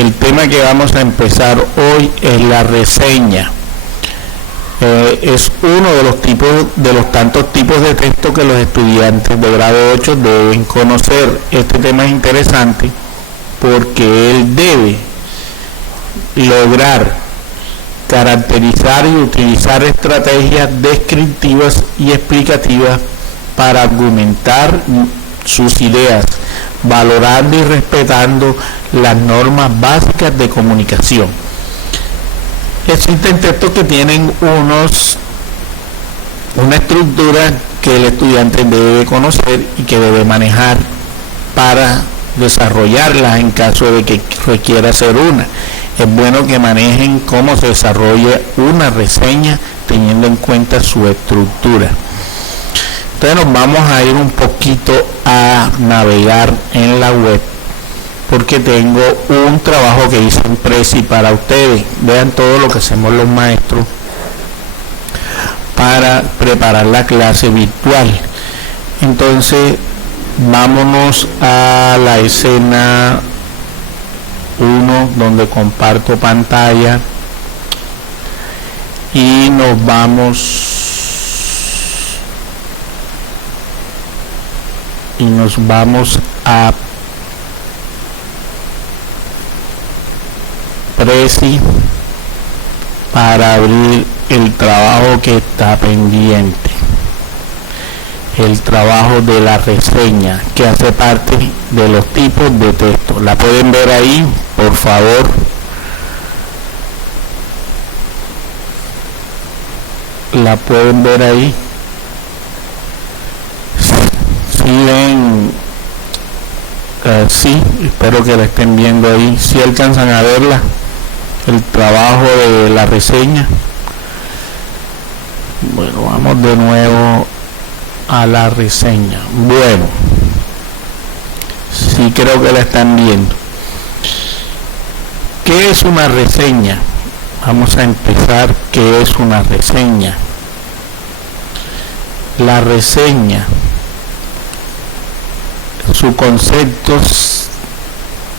El tema que vamos a empezar hoy es la reseña. Es uno de los tantos tipos de texto que los estudiantes de grado 8 deben conocer. Este tema es interesante porque él debe lograr caracterizar y utilizar estrategias descriptivas y explicativas para argumentar sus ideas, valorando y respetando las normas básicas de comunicación. Existen textos que tienen una estructura que el estudiante debe conocer y que debe manejar para desarrollarlas en caso de que requiera hacer una. Es bueno que manejen cómo se desarrolla una reseña teniendo en cuenta su estructura. Entonces nos vamos a ir un poquito a navegar en la web, porque tengo un trabajo que hice en Prezi para ustedes. Vean todo lo que hacemos los maestros para preparar la clase virtual. Entonces vámonos a la escena 1 donde comparto pantalla y nos vamos a Prezi para abrir el trabajo que está pendiente, el trabajo de la reseña, que hace parte de los tipos de texto. La pueden ver ahí, por favor. La pueden ver ahí. Si ven, sí, espero que la estén viendo ahí. Si alcanzan a verla, el trabajo de la reseña. Bueno, vamos de nuevo a la reseña. Bueno, sí, creo que la están viendo. ¿Qué es una reseña? Vamos a empezar. ¿Qué es una reseña? La reseña, su concepto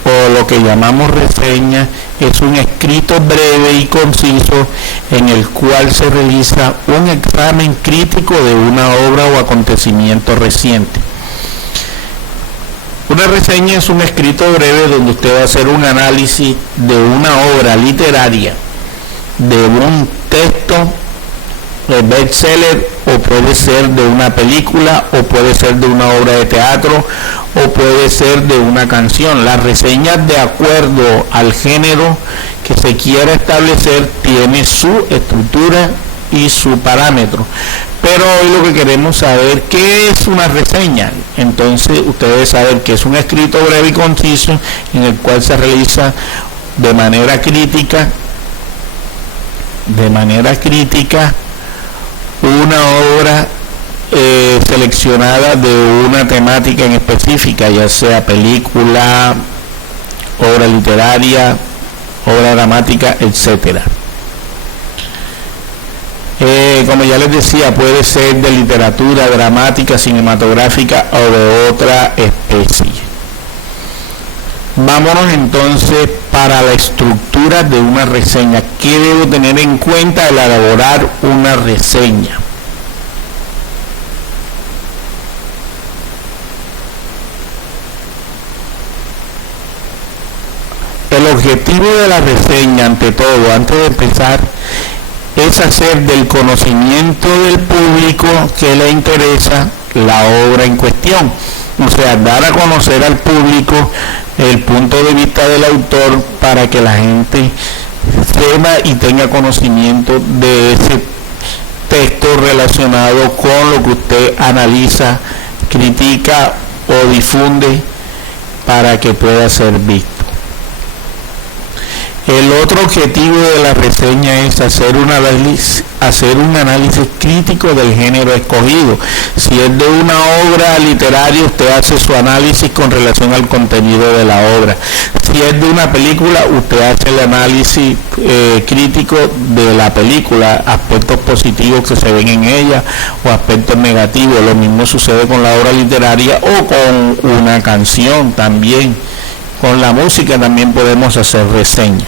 o lo que llamamos reseña, es un escrito breve y conciso en el cual se realiza un examen crítico de una obra o acontecimiento reciente. Una reseña es un escrito breve donde usted va a hacer un análisis de una obra literaria, de un texto bestseller, o puede ser de una película, o puede ser de una obra de teatro, o puede ser de una canción. Las reseñas, de acuerdo al género que se quiera establecer, tiene su estructura y su parámetro. Pero hoy lo que queremos saber, ¿qué es una reseña? Entonces usted debe saber que es un escrito breve y conciso en el cual se realiza de manera crítica una obra seleccionada de una temática en específica, ya sea película, obra literaria, obra dramática, etcétera. Como ya les decía, puede ser de literatura, dramática, cinematográfica o de otra especie. Vámonos entonces para la estructura de una reseña. ¿Qué debo tener en cuenta al elaborar una reseña? El objetivo de la reseña, ante todo, antes de empezar, es hacer del conocimiento del público que le interesa la obra en cuestión. O sea, dar a conocer al público el punto de vista del autor para que la gente sepa y tenga conocimiento de ese texto relacionado con lo que usted analiza, critica o difunde para que pueda ser visto. El otro objetivo de la reseña es hacer un análisis crítico del género escogido. Si es de una obra literaria, usted hace su análisis con relación al contenido de la obra. Si es de una película, usted hace el análisis crítico de la película, aspectos positivos que se ven en ella o aspectos negativos. Lo mismo sucede con la obra literaria o con una canción también, Con la música también podemos hacer reseñas.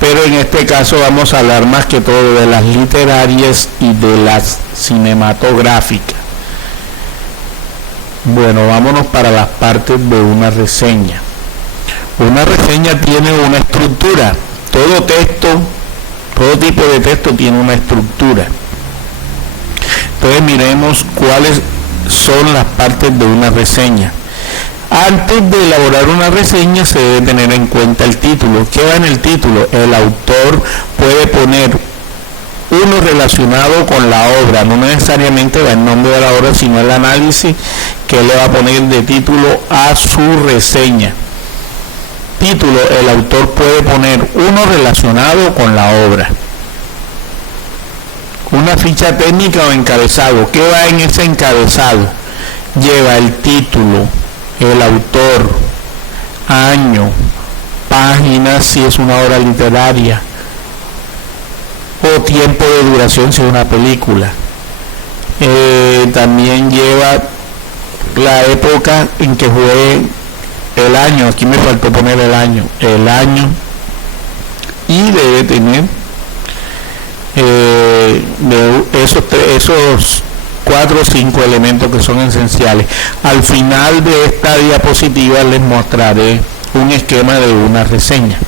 Pero en este caso vamos a hablar más que todo de las literarias y de las cinematográficas. Bueno, vámonos para las partes de una reseña. Una reseña tiene una estructura. Todo tipo de texto tiene una estructura. Entonces miremos cuáles son las partes de una reseña. Antes de elaborar una reseña se debe tener en cuenta el título. ¿Qué va en el título? El autor puede poner uno relacionado con la obra, no necesariamente va el nombre de la obra, sino el análisis que le va a poner de título a su reseña. Título, el autor puede poner uno relacionado con la obra. Una ficha técnica o encabezado. ¿Qué va en ese encabezado? Lleva el título, el autor, año, páginas si es una obra literaria, o tiempo de duración si es una película. También lleva la época en que fue, el año, aquí me faltó poner el año, y debe tener esos 4 o 5 elementos que son esenciales. Al final de esta diapositiva les mostraré un esquema de una reseña.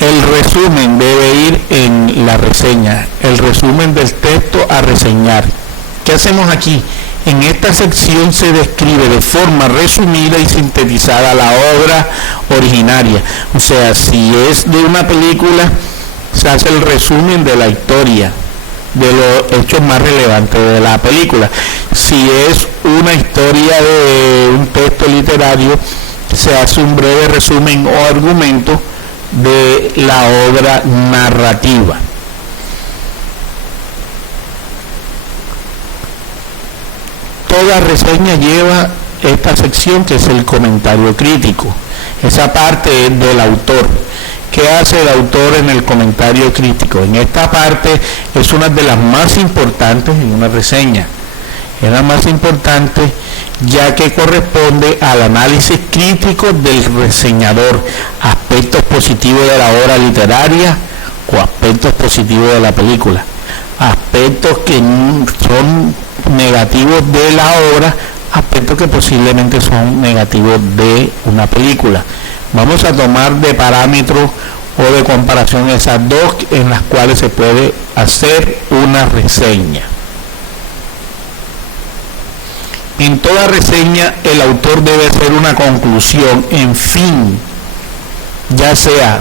El resumen debe ir en la reseña, el resumen del texto a reseñar. ¿Qué hacemos aquí? En esta sección se describe de forma resumida y sintetizada la obra originaria. O sea, si es de una película, se hace el resumen de la historia, de los hechos más relevantes de la película. Si es una historia de un texto literario, se hace un breve resumen o argumento de la obra narrativa. Toda reseña lleva esta sección que es el comentario crítico. Esa parte es del autor. ¿Qué hace el autor en el comentario crítico? En esta parte es una de las más importantes en una reseña. Es la más importante ya que corresponde al análisis crítico del reseñador, aspectos positivos de la obra literaria o aspectos positivos de la película, aspectos que son negativos de la obra, aspectos que posiblemente son negativos de una película. Vamos a tomar de parámetro o de comparación esas dos en las cuales se puede hacer una reseña. En toda reseña el autor debe hacer una conclusión, en fin, ya sea,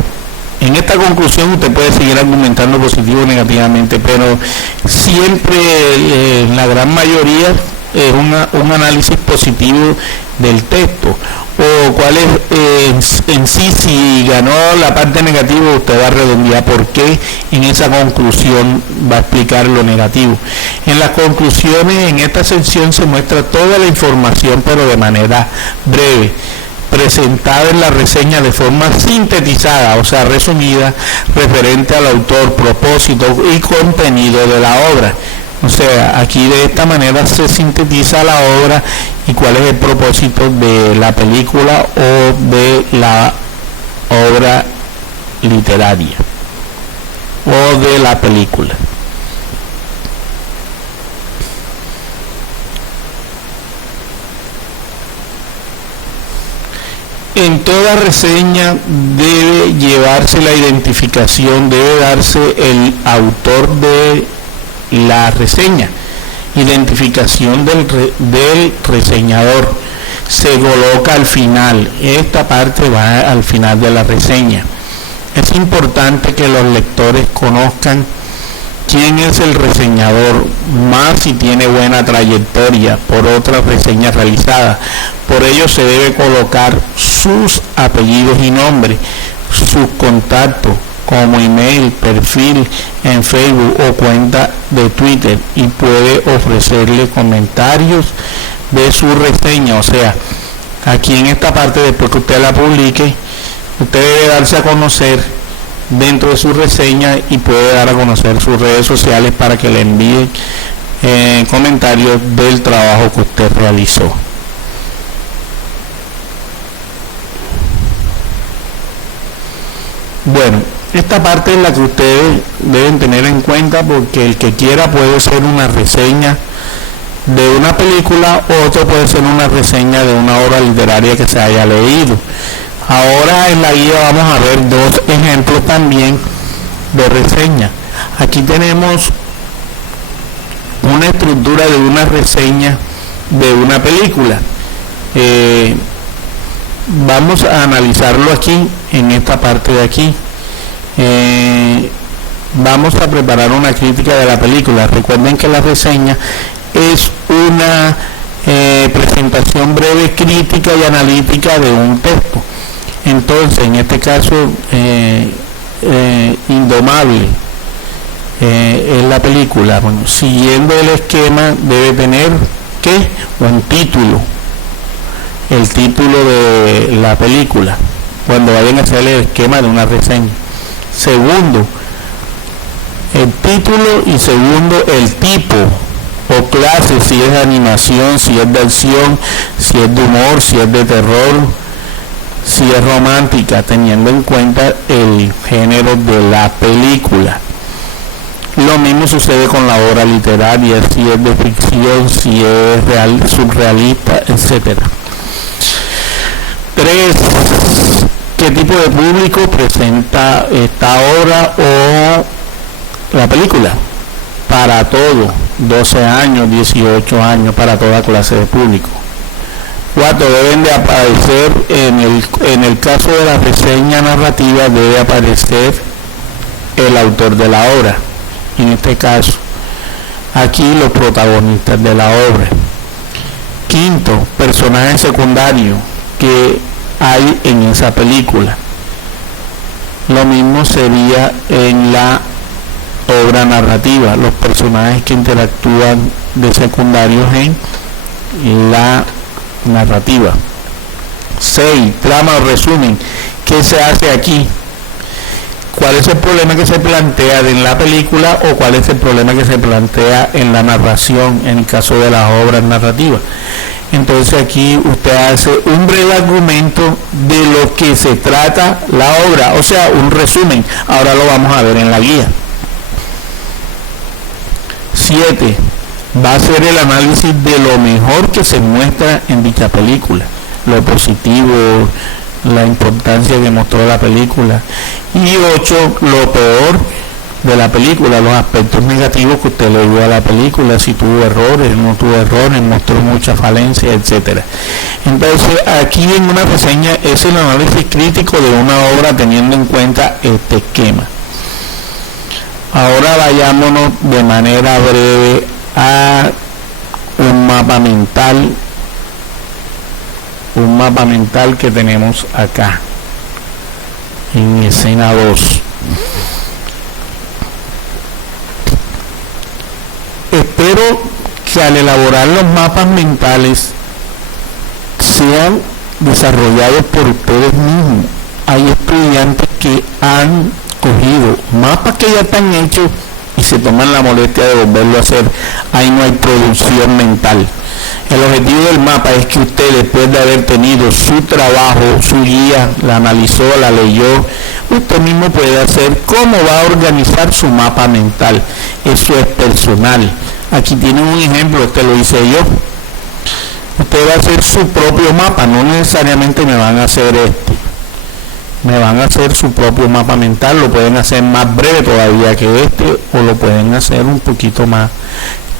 en esta conclusión usted puede seguir argumentando positivo o negativamente, pero siempre, en la gran mayoría, es un análisis positivo del texto, o cuál es en sí, si ganó la parte negativa, usted va a redondear por qué en esa conclusión va a explicar lo negativo. En las conclusiones, en esta sección se muestra toda la información, pero de manera breve, presentada en la reseña de forma sintetizada, o sea, resumida, referente al autor, propósito y contenido de la obra. O sea, aquí de esta manera se sintetiza la obra y cuál es el propósito de la película o de la obra literaria o de la película. En toda reseña debe llevarse la identificación, debe darse el autor de la reseña, identificación del reseñador, se coloca al final. Esta parte va al final de la reseña. Es importante que los lectores conozcan quién es el reseñador, más si tiene buena trayectoria por otras reseñas realizadas. Por ello se debe colocar sus apellidos y nombres, sus contactos, como email, perfil en Facebook o cuenta de Twitter, y puede ofrecerle comentarios de su reseña. O sea, aquí en esta parte, después que usted la publique, usted debe darse a conocer dentro de su reseña y puede dar a conocer sus redes sociales para que le envíen comentarios del trabajo que usted realizó. Bueno, esta parte es la que ustedes deben tener en cuenta, porque el que quiera puede hacer una reseña de una película, o otro puede ser una reseña de una obra literaria que se haya leído. Ahora en la guía vamos a ver dos ejemplos también de reseña. Aquí tenemos una estructura de una reseña de una película. Vamos a analizarlo aquí, en esta parte de aquí. Vamos a preparar una crítica de la película. Recuerden que la reseña es una presentación breve, crítica y analítica de un texto. Entonces, en este caso, Indomable es la película. Bueno, siguiendo el esquema, debe tener ¿qué? Un título, el título de la película, cuando vayan a hacer el esquema de una reseña. Segundo, el título, y segundo, el tipo o clase, si es de animación, si es de acción, si es de humor, si es de terror, si es romántica, teniendo en cuenta el género de la película. Lo mismo sucede con la obra literaria, si es de ficción, si es real, surrealista, etc. 3. ¿Qué tipo de público presenta esta obra o la película? Para todo, 12 años, 18 años, para toda clase de público. 4. Deben de aparecer, en el caso de la reseña narrativa, debe aparecer el autor de la obra. En este caso, aquí los protagonistas de la obra. 5. Personajes secundarios que hay en esa película. Lo mismo sería en la obra narrativa, los personajes que interactúan de secundarios en la narrativa. 6. Trama o resumen. ¿Qué se hace aquí? ¿Cuál es el problema que se plantea en la película, o cuál es el problema que se plantea en la narración en el caso de las obras narrativas? Entonces aquí usted hace un breve argumento de lo que se trata la obra, o sea, un resumen. Ahora lo vamos a ver en la guía. 7. Va a ser el análisis de lo mejor que se muestra en dicha película, lo positivo, la importancia que mostró la película. Y 8. Lo peor de la película, los aspectos negativos que usted le dio a la película, si tuvo errores, no tuvo errores, mostró mucha falencia, etcétera. Entonces aquí en una reseña es el análisis crítico de una obra teniendo en cuenta este esquema. Ahora vayámonos de manera breve a un mapa mental que tenemos acá en escena 2. Espero que al elaborar los mapas mentales sean desarrollados por ustedes mismos. Hay estudiantes que han cogido mapas que ya están hechos y se toman la molestia de volverlo a hacer. Ahí no hay producción mental. El objetivo del mapa es que usted, después de haber tenido su trabajo, su guía, la analizó, la leyó, usted mismo puede hacer cómo va a organizar su mapa mental. Eso es personal. Aquí tienen un ejemplo, este lo hice yo. Usted va a hacer su propio mapa, no necesariamente me van a hacer me van a hacer su propio mapa mental. Lo pueden hacer más breve todavía que este, o lo pueden hacer un poquito más,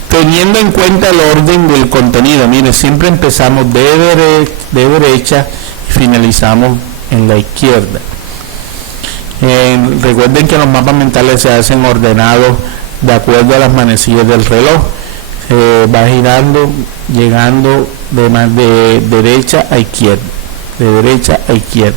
teniendo en cuenta el orden del contenido. Mire, siempre empezamos de derecha y finalizamos en la izquierda. Recuerden que los mapas mentales se hacen ordenados de acuerdo a las manecillas del reloj. Va girando, llegando de derecha a izquierda, de derecha a izquierda.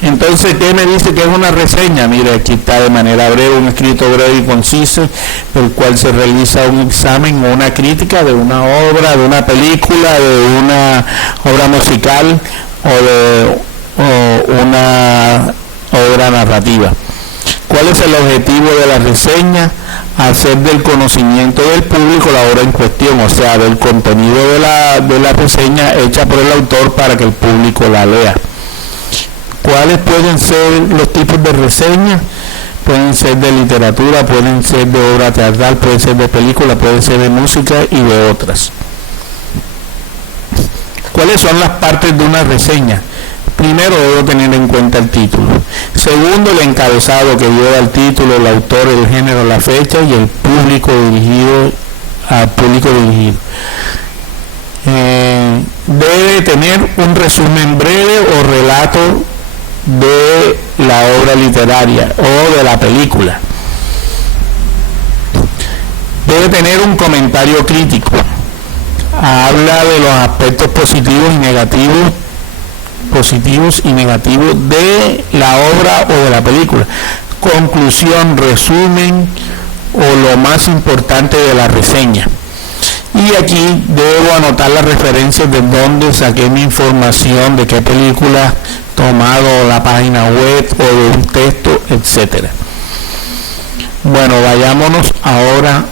Entonces, ¿qué me dice que es una reseña? Mire, aquí está de manera breve, un escrito breve y conciso, el cual se realiza un examen o una crítica de una obra, de una película, de una obra musical o una obra narrativa. ¿Cuál es el objetivo de la reseña? hacer del conocimiento del público la obra en cuestión, o sea, del contenido de la reseña hecha por el autor para que el público la lea. ¿Cuáles pueden ser los tipos de reseñas? Pueden ser de literatura, pueden ser de obra teatral, pueden ser de película, pueden ser de música y de otras. ¿Cuáles son las partes de una reseña? Primero, debo tener en cuenta el título. Segundo, el encabezado que lleva el título, el autor, el género, la fecha y el público dirigido al público dirigido. Debe tener un resumen breve o relato de la obra literaria o de la película. Debe tener un comentario crítico. Habla de los aspectos positivos y negativos de la obra o de la película. Conclusión, resumen o lo más importante de la reseña. Y aquí debo anotar las referencias de dónde saqué mi información, de qué película tomado la página web o de un texto, etcétera. Bueno, vayámonos ahora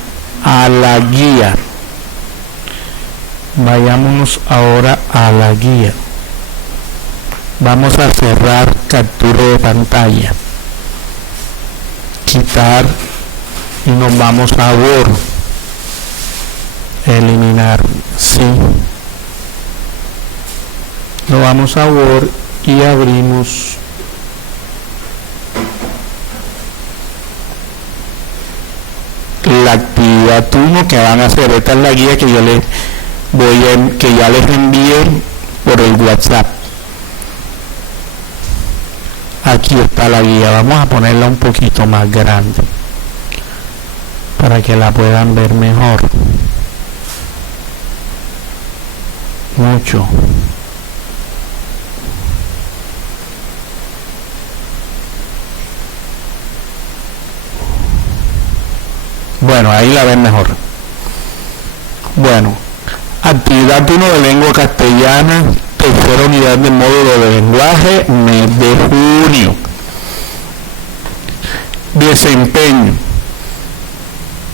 a la guía. Vamos a cerrar captura de pantalla, quitar y nos vamos a Word, eliminar, sí. Nos vamos a Word y abrimos la actividad 1 que van a hacer. Esta es la guía que yo les que ya les envié por el WhatsApp. Aquí está la guía. Vamos a ponerla un poquito más grande para que la puedan ver mejor. Mucho. Bueno, ahí la ven mejor. Bueno, actividad 1 de lengua castellana, tercera unidad del módulo de lenguaje, mes de junio. Desempeño.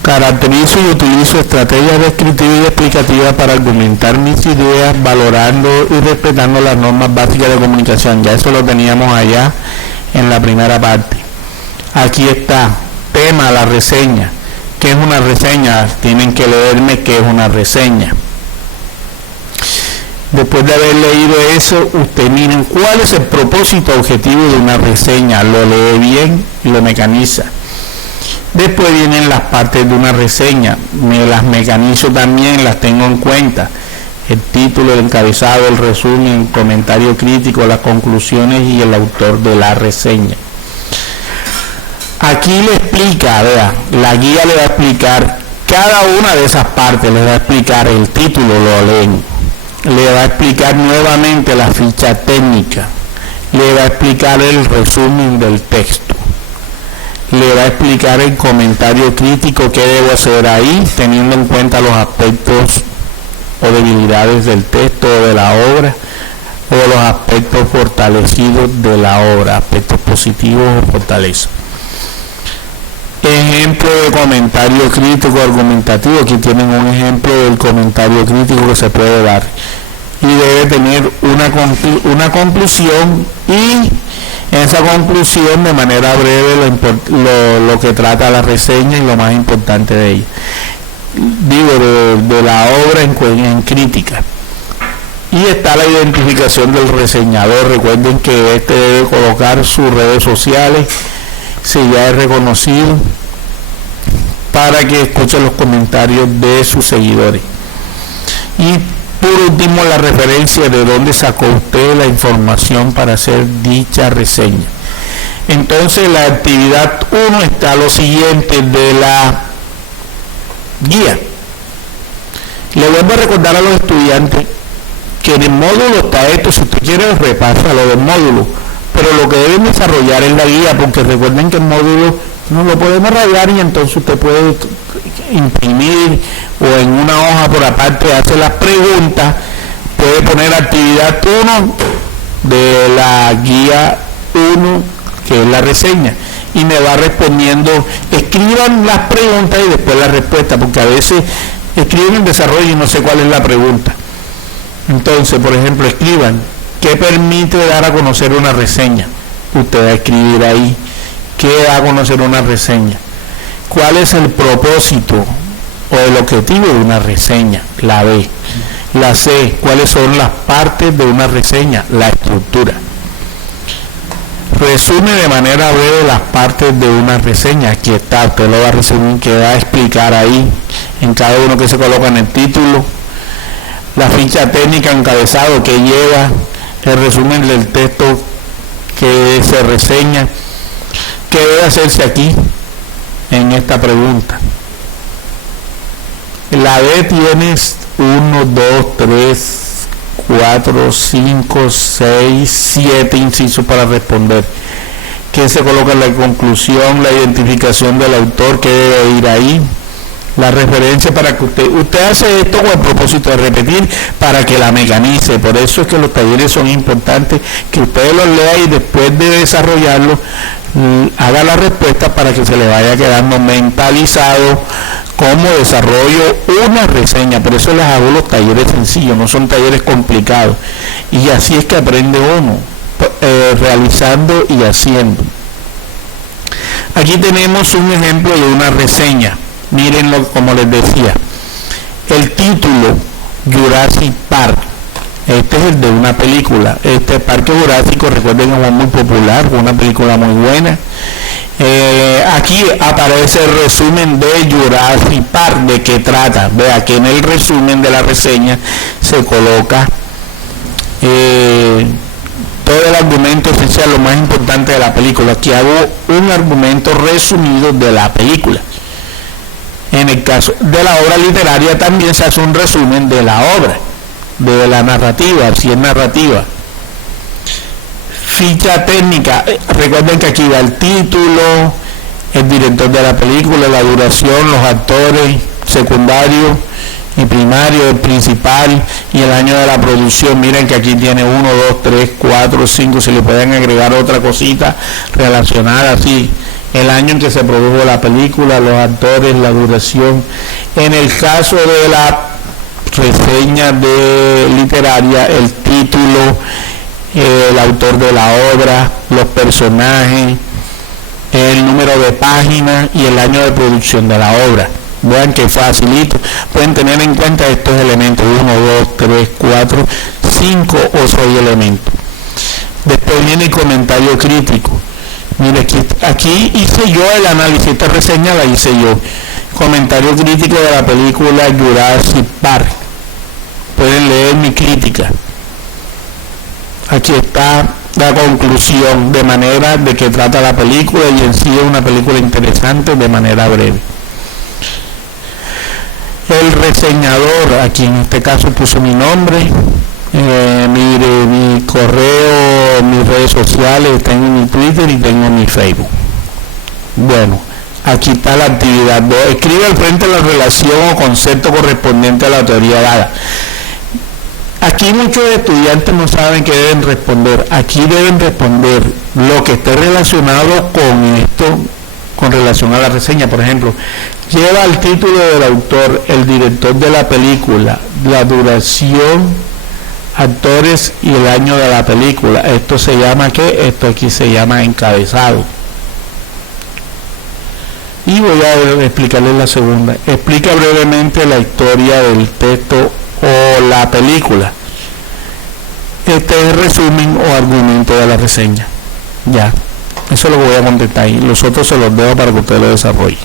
Caracterizo y utilizo estrategias descriptivas y explicativas para argumentar mis ideas, valorando y respetando las normas básicas de comunicación. Ya eso lo teníamos allá en la primera parte. Aquí está, tema, la reseña. ¿Qué es una reseña? Tienen que leerme qué es una reseña. Después de haber leído eso, ustedes miren cuál es el propósito objetivo de una reseña, lo lee bien y lo mecaniza. Después vienen las partes de una reseña, me las mecanizo también, las tengo en cuenta. El título, el encabezado, el resumen, el comentario crítico, las conclusiones y el autor de la reseña. Aquí le explica, vea, la guía le va a explicar cada una de esas partes, le va a explicar el título, lo leen, le va a explicar nuevamente la ficha técnica, le va a explicar el resumen del texto, le va a explicar el comentario crítico que debo hacer ahí, teniendo en cuenta los aspectos o debilidades del texto o de la obra, o los aspectos fortalecidos de la obra, aspectos positivos o fortalezas. Ejemplo de comentario crítico argumentativo. Aquí tienen un ejemplo del comentario crítico que se puede dar y debe tener una conclusión, y en esa conclusión de manera breve lo que trata la reseña y lo más importante de ella, de la obra en crítica. Y está la identificación del reseñador. Recuerden que este debe colocar sus redes sociales si ya es reconocido, para que escuchen los comentarios de sus seguidores. Y por último, la referencia de dónde sacó usted la información para hacer dicha reseña. Entonces, la actividad 1 está lo siguiente de la guía. Le vuelvo a recordar a los estudiantes que en el módulo está esto. Si usted quiere, repasa lo del módulo, pero lo que deben desarrollar es la guía, porque recuerden que el módulo no lo podemos rayar y entonces usted puede imprimir o en una hoja por aparte hace las preguntas, puede poner actividad 1 de la guía 1, que es la reseña, y me va respondiendo. Escriban las preguntas y después la respuesta, porque a veces escriben el desarrollo y no sé cuál es la pregunta. Entonces, por ejemplo, escriban, ¿qué permite dar a conocer una reseña? Usted va a escribir ahí, ¿qué da a conocer una reseña? ¿Cuál es el propósito o el objetivo de una reseña? La B. La C, ¿cuáles son las partes de una reseña? La estructura. Resume de manera breve las partes de una reseña. Aquí está, usted lo va a resumir, que va a explicar ahí, en cada uno que se coloca en el título. La ficha técnica, encabezado que lleva, el resumen del texto que se reseña. ¿Qué debe hacerse aquí en esta pregunta? La D tienes 1, 2, 3, 4, 5, 6, 7 incisos para responder. ¿Qué se coloca en la conclusión? La identificación del autor, que debe ir ahí. La referencia para que usted hace esto con el propósito de repetir para que la mecanice. Por eso es que los talleres son importantes, que usted los lea y después de desarrollarlo haga la respuesta para que se le vaya quedando mentalizado cómo desarrollo una reseña. Por eso les hago los talleres sencillos, no son talleres complicados, y así es que aprende uno, realizando y haciendo. Aquí tenemos un ejemplo de una reseña. Mírenlo, como les decía, el título Jurassic Park. Este es el de una película. Este Parque Jurásico, recuerden que es muy popular, una película muy buena. Aquí aparece el resumen de Jurassic Park, de qué trata. Vea que en el resumen de la reseña se coloca todo el argumento esencial, lo más importante de la película. Aquí hago un argumento resumido de la película. En el caso de la obra literaria también se hace un resumen de la obra, de la narrativa, si es narrativa. Ficha técnica, recuerden que aquí va el título, el director de la película, la duración, los actores secundarios y primarios, el principal y el año de la producción. Miren que aquí tiene 1, 2, 3, 4, 5, se le pueden agregar otra cosita relacionada así. El año en que se produjo la película, los actores, la duración. En el caso de la reseña literaria, el título, el autor de la obra, los personajes, el número de páginas y el año de producción de la obra. Vean que facilito. Pueden tener en cuenta estos elementos: 1, 2, 3, 4, 5 o 6 elementos. Después viene el comentario crítico. Mire, aquí hice yo el análisis, esta reseña la hice yo. Comentario crítico de la película Jurassic Park. Pueden leer mi crítica. Aquí está la conclusión, de manera de que trata la película, y en sí es una película interesante, de manera breve. El reseñador, aquí en este caso puso mi nombre. Mire, mi correo, mis redes sociales, tengo mi Twitter y tengo mi Facebook. Bueno, aquí está la actividad. Escribe al frente la relación o concepto correspondiente a la teoría dada. Aquí muchos estudiantes no saben qué deben responder. Aquí deben responder lo que esté relacionado con esto, con relación a la reseña. Por ejemplo, lleva el título del autor, el director de la película, la duración, actores y el año de la película. Esto se llama ¿qué? Esto aquí se llama encabezado. Y voy a explicarles la segunda. Explica brevemente la historia del texto o la película. Este es el resumen o argumento de la reseña. Ya, eso lo voy a contestar ahí. Los otros se los dejo para que ustedes lo desarrollen.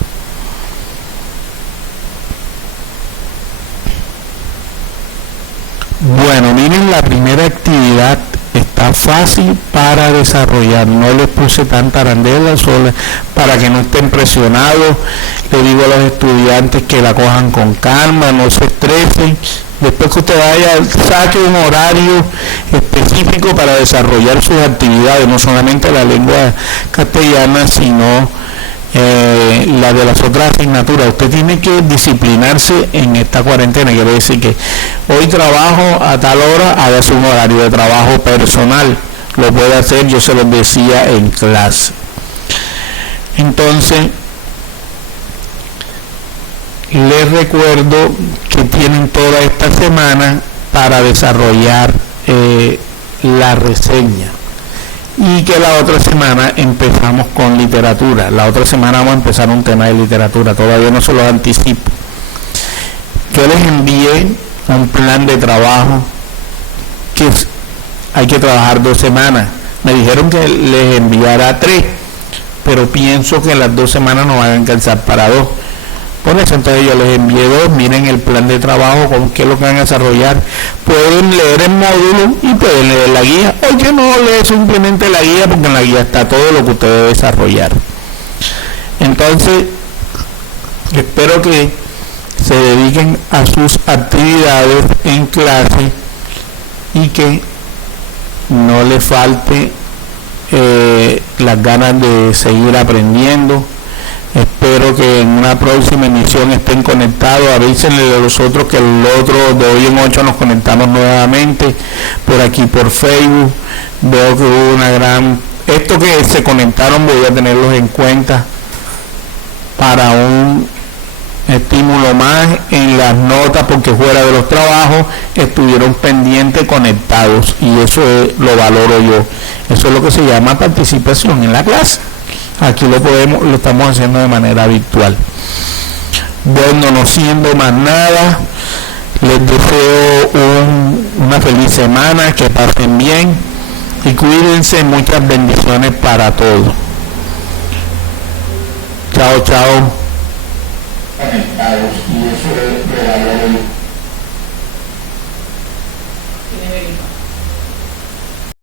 Bueno, miren, la primera actividad está fácil para desarrollar. No les puse tanta arandela sola para que no estén presionados. Le digo a los estudiantes que la cojan con calma, no se estresen. Después que usted vaya, saque un horario específico para desarrollar sus actividades, no solamente la lengua castellana, sino la de las otras asignaturas. Usted tiene que disciplinarse en esta cuarentena. Quiere decir que hoy trabajo a tal hora, hágase un horario de trabajo personal. Lo puede hacer, yo se los decía en clase. Entonces, les recuerdo que tienen toda esta semana para desarrollar la reseña, y que la otra semana empezamos con literatura. La otra semana vamos a empezar un tema de literatura, todavía no se los anticipo. Yo les envié un plan de trabajo que hay que trabajar 2 semanas. Me dijeron que les enviara 3, pero pienso que las 2 semanas no van a alcanzar para 2. Por eso entonces yo les envié 2, miren el plan de trabajo, con qué es lo que van a desarrollar. Pueden leer el módulo y pueden leer la guía, o que no leen simplemente la guía, porque en la guía está todo lo que usted debe desarrollar. Entonces, espero que se dediquen a sus actividades en clase y que no les falte las ganas de seguir aprendiendo. Espero que en una próxima emisión estén conectados. Avísenle a los otros que el otro de hoy en 8 nos conectamos nuevamente por aquí por Facebook. Veo que hubo una gran... Esto que se conectaron voy a tenerlos en cuenta para un estímulo más en las notas, porque fuera de los trabajos estuvieron pendientes, conectados, y eso lo valoro yo. Eso es lo que se llama participación en la clase. Aquí lo estamos haciendo de manera virtual. Bueno, no siendo más nada, les deseo una feliz semana, que pasen bien y cuídense. Muchas bendiciones para todos. Chao, chao.